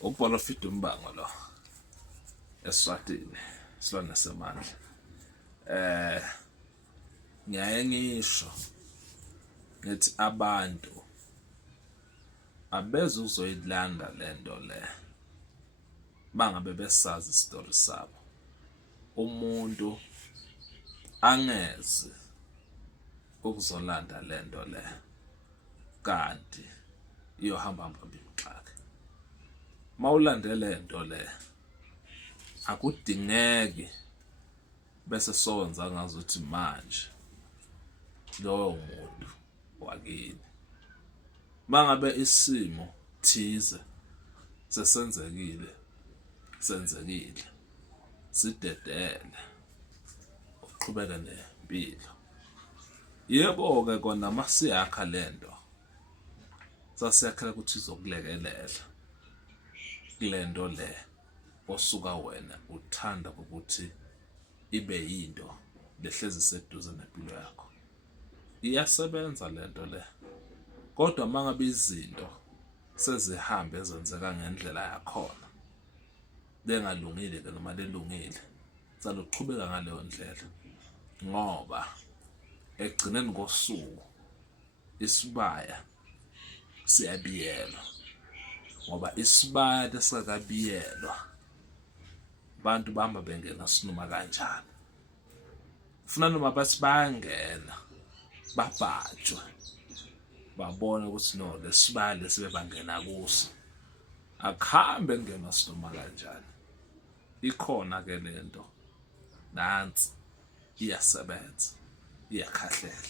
Ukubhalofida umbango lo eSwatini silwane semandla. Ngiyaye ngisho ngithi abantu abeze ukuzoyilanda lento le bangabe besazi isitori sabo. Umuntu angeze ukuzolanda lento le kanti iyohamba mbambi imxaka. Mawulande lento le akudingeki bese sowenza ngazuthi manje lowo muntu wakini. Mangabe isimo thize sesenzekile sidedele uqhubeke nempilo. Yebo ke kona masiyakha lento sasiyakhela ukuthi izokulekelela kulento le osuka wena uthanda ukuthi ibe yinto lehlezi seduze nempilo yakho. Iyasebenza lento le, kodwa mangabe izinto sezihambe ezenzeka ngendlela yakhona lengalungile ke noma lelungile, saloqhubeka ngaleyo ndlela ngoba ekugcineni kosuku isibaya siyabiyelwa, ngoba isibaya lesakabiyelwa abantu bahamba bengena sinoma kanjani. Funa noma bathi bayangena babhajwe babone ukuthi no lesibaya lesi bebangena kuso akuhambe kungena sinoma kanjani. Ikhona ke lento nansi iyasebenza, iyakhahlela.